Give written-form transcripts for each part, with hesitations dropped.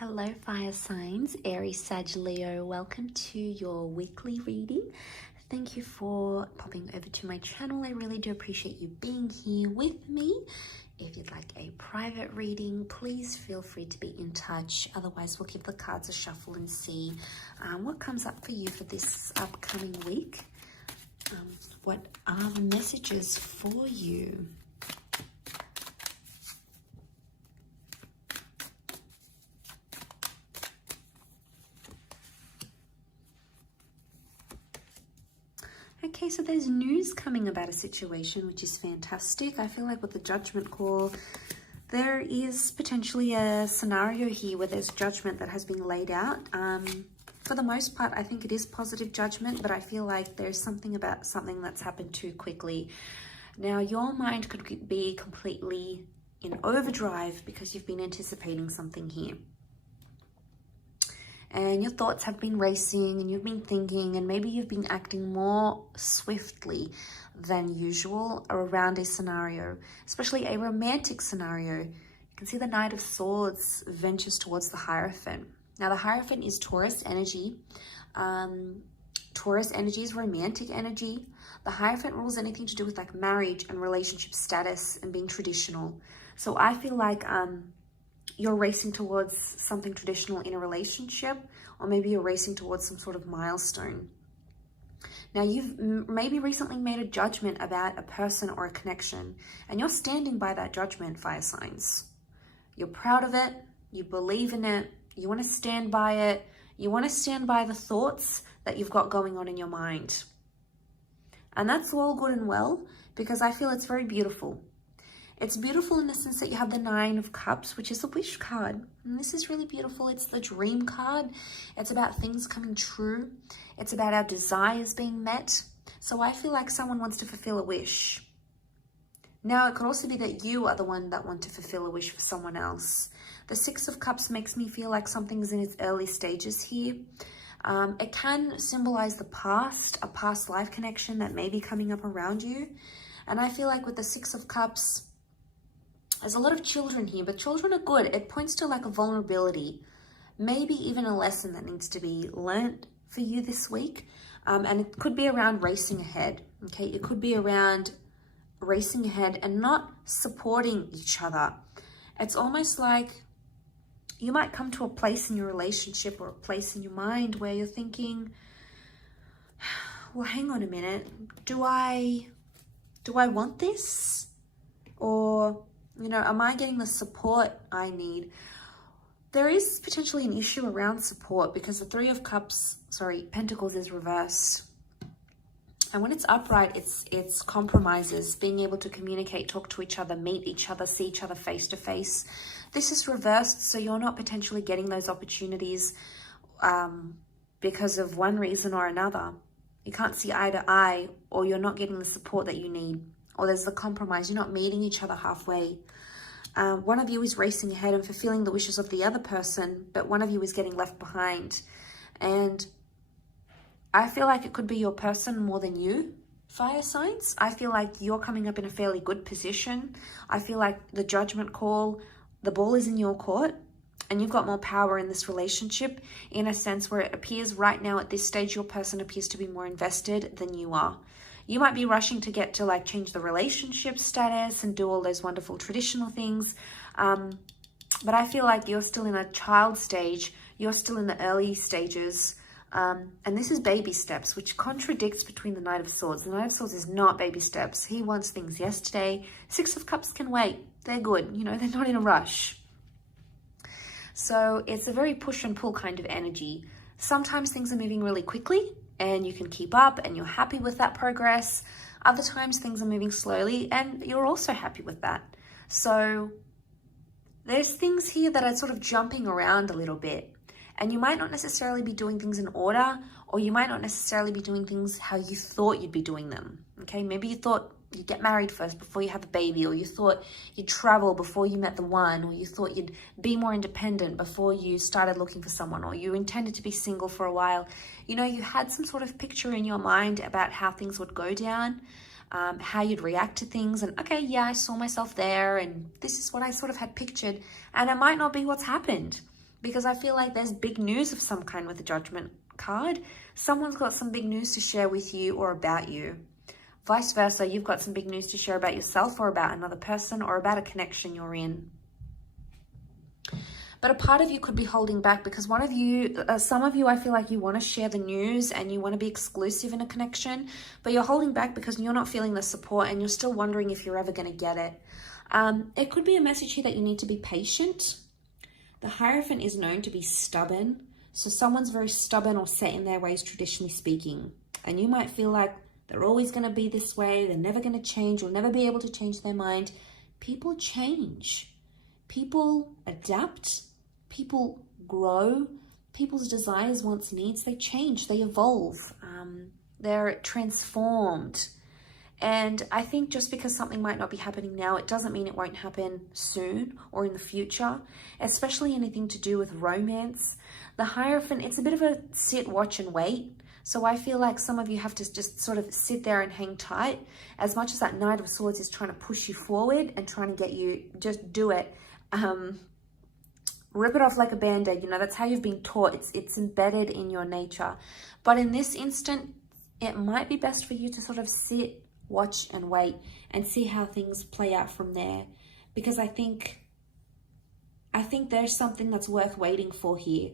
Hello fire signs, Aries, Sag, Leo. Welcome to your weekly reading. Thank you for popping over to my channel. I really do appreciate you being here with me. If you'd like a private reading, please feel free to be in touch. Otherwise, we'll give the cards a shuffle and see what comes up for you for this upcoming week. What are the messages for you? Okay, so there's news coming about a situation, which is fantastic. I feel like with the judgment call, there is potentially a scenario here where there's judgment that has been laid out. For the most part, I think it is positive judgment, but I feel like there's something about something that's happened too quickly. Now, your mind could be completely in overdrive because you've been anticipating something here. And your thoughts have been racing and you've been thinking, and maybe you've been acting more swiftly than usual around a scenario, especially a romantic scenario. You can see the Knight of Swords ventures towards the Hierophant. Now, the Hierophant is Taurus energy. Taurus energy is romantic energy. The Hierophant rules anything to do with like marriage and relationship status and being traditional. So I feel like you're racing towards something traditional in a relationship, or maybe you're racing towards some sort of milestone. Now, you've maybe recently made a judgment about a person or a connection, and you're standing by that judgment, fire signs. You're proud of it, you believe in it, you want to stand by it, you want to stand by the thoughts that you've got going on in your mind. And that's all good and well, because I feel it's very beautiful. It's beautiful in the sense that you have the Nine of Cups, which is the wish card. And this is really beautiful. It's the dream card. It's about things coming true. It's about our desires being met. So I feel like someone wants to fulfill a wish. Now, it could also be that you are the one that want to fulfill a wish for someone else. The Six of Cups makes me feel like something's in its early stages here. It can symbolize the past, a past life connection that may be coming up around you. And I feel like with the Six of Cups, there's a lot of children here, but children are good. It points to like a vulnerability, maybe even a lesson that needs to be learnt for you this week. And it could be around racing ahead, okay? It could be around racing ahead and not supporting each other. It's almost like you might come to a place in your relationship or a place in your mind where you're thinking, well, hang on a minute. Do I want this? Or, you know, am I getting the support I need? There is potentially an issue around support because the Three of Pentacles is reversed. And when it's upright, it's compromises, being able to communicate, talk to each other, meet each other, see each other face to face. This is reversed, so you're not potentially getting those opportunities because of one reason or another. You can't see eye to eye, or you're not getting the support that you need. Or there's the compromise, you're not meeting each other halfway. One of you is racing ahead and fulfilling the wishes of the other person, but one of you is getting left behind. And I feel like it could be your person more than you, fire signs. I feel like you're coming up in a fairly good position. I feel like the judgment call, the ball is in your court, and you've got more power in this relationship in a sense where it appears right now at this stage, your person appears to be more invested than you are. You might be rushing to get to like change the relationship status and do all those wonderful traditional things. But I feel like you're still in a child stage. You're still in the early stages. And this is baby steps, which contradicts between the Knight of Swords. The Knight of Swords is not baby steps. He wants things yesterday. Six of Cups can wait. They're good. You know, they're not in a rush. So it's a very push and pull kind of energy. Sometimes things are moving really quickly and you can keep up and you're happy with that progress. Other times things are moving slowly and you're also happy with that. So there's things here that are sort of jumping around a little bit, and you might not necessarily be doing things in order, or you might not necessarily be doing things how you thought you'd be doing them. Okay, maybe you thought you'd get married first before you have a baby, or you thought you'd travel before you met the one, or you thought you'd be more independent before you started looking for someone, or you intended to be single for a while. You know, you had some sort of picture in your mind about how things would go down, how you'd react to things, and okay, yeah, I saw myself there, and this is what I sort of had pictured, and it might not be what's happened. because I feel like there's big news of some kind with the Judgment card. Someone's got some big news to share with you or about you. Vice versa, you've got some big news to share about yourself or about another person or about a connection you're in. But a part of you could be holding back because one of you, some of you, I feel like you want to share the news and you want to be exclusive in a connection, but you're holding back because you're not feeling the support and you're still wondering if you're ever going to get it. It could be a message here that you need to be patient. The Hierophant is known to be stubborn. So someone's very stubborn or set in their ways, traditionally speaking. And you might feel like they're always going to be this way. They're never going to change. You'll never be able to change their mind. People change. People adapt. People grow. People's desires, wants, needs, they change. They evolve. They're transformed. And I think just because something might not be happening now, it doesn't mean it won't happen soon or in the future, especially anything to do with romance. The Hierophant, it's a bit of a sit, watch, and wait. So I feel like some of you have to just sort of sit there and hang tight. As much as that Knight of Swords is trying to push you forward and trying to get you, just do it. Rip it off like a band-aid. You know, that's how you've been taught. It's embedded in your nature. But in this instant, it might be best for you to sort of sit, watch, and wait and see how things play out from there. Because I think there's something that's worth waiting for here.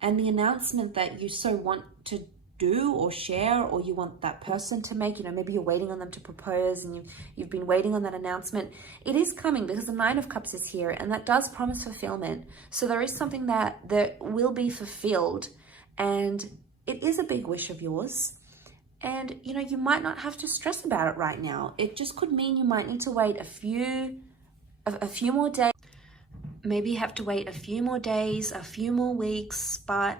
And the announcement that you so want to do or share, or you want that person to make, you know, maybe you're waiting on them to propose and you've been waiting on that announcement. It is coming because the Nine of Cups is here and that does promise fulfillment. So there is something that will be fulfilled and it is a big wish of yours. And, you know, you might not have to stress about it right now. It just could mean you might need to wait a few more days. Maybe you have to wait a few more days, a few more weeks, but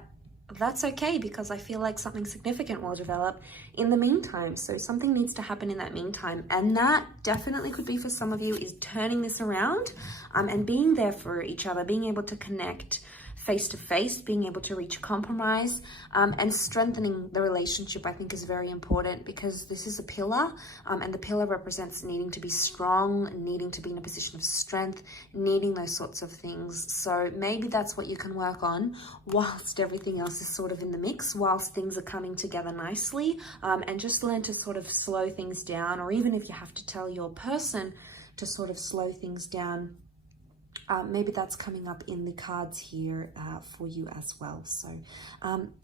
that's okay because I feel like something significant will develop in the meantime. So something needs to happen in that meantime. And that definitely could be for some of you is turning this around and being there for each other, being able to connect face to face, being able to reach a compromise and strengthening the relationship, I think is very important because this is a pillar and the pillar represents needing to be strong, needing to be in a position of strength, needing those sorts of things. So maybe that's what you can work on whilst everything else is sort of in the mix, whilst things are coming together nicely, and just learn to sort of slow things down, or even if you have to tell your person to sort of slow things down, maybe that's coming up in the cards here for you as well. So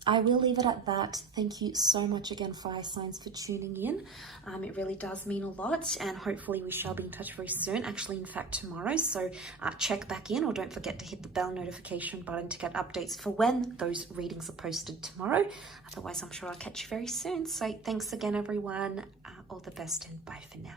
I will leave it at that. Thank you so much again, fire signs, for tuning in. It really does mean a lot, and hopefully we shall be in touch very soon, actually in fact tomorrow. So check back in, or don't forget to hit the bell notification button to get updates for when those readings are posted tomorrow. Otherwise, I'm sure I'll catch you very soon. So thanks again, everyone. All the best and bye for now.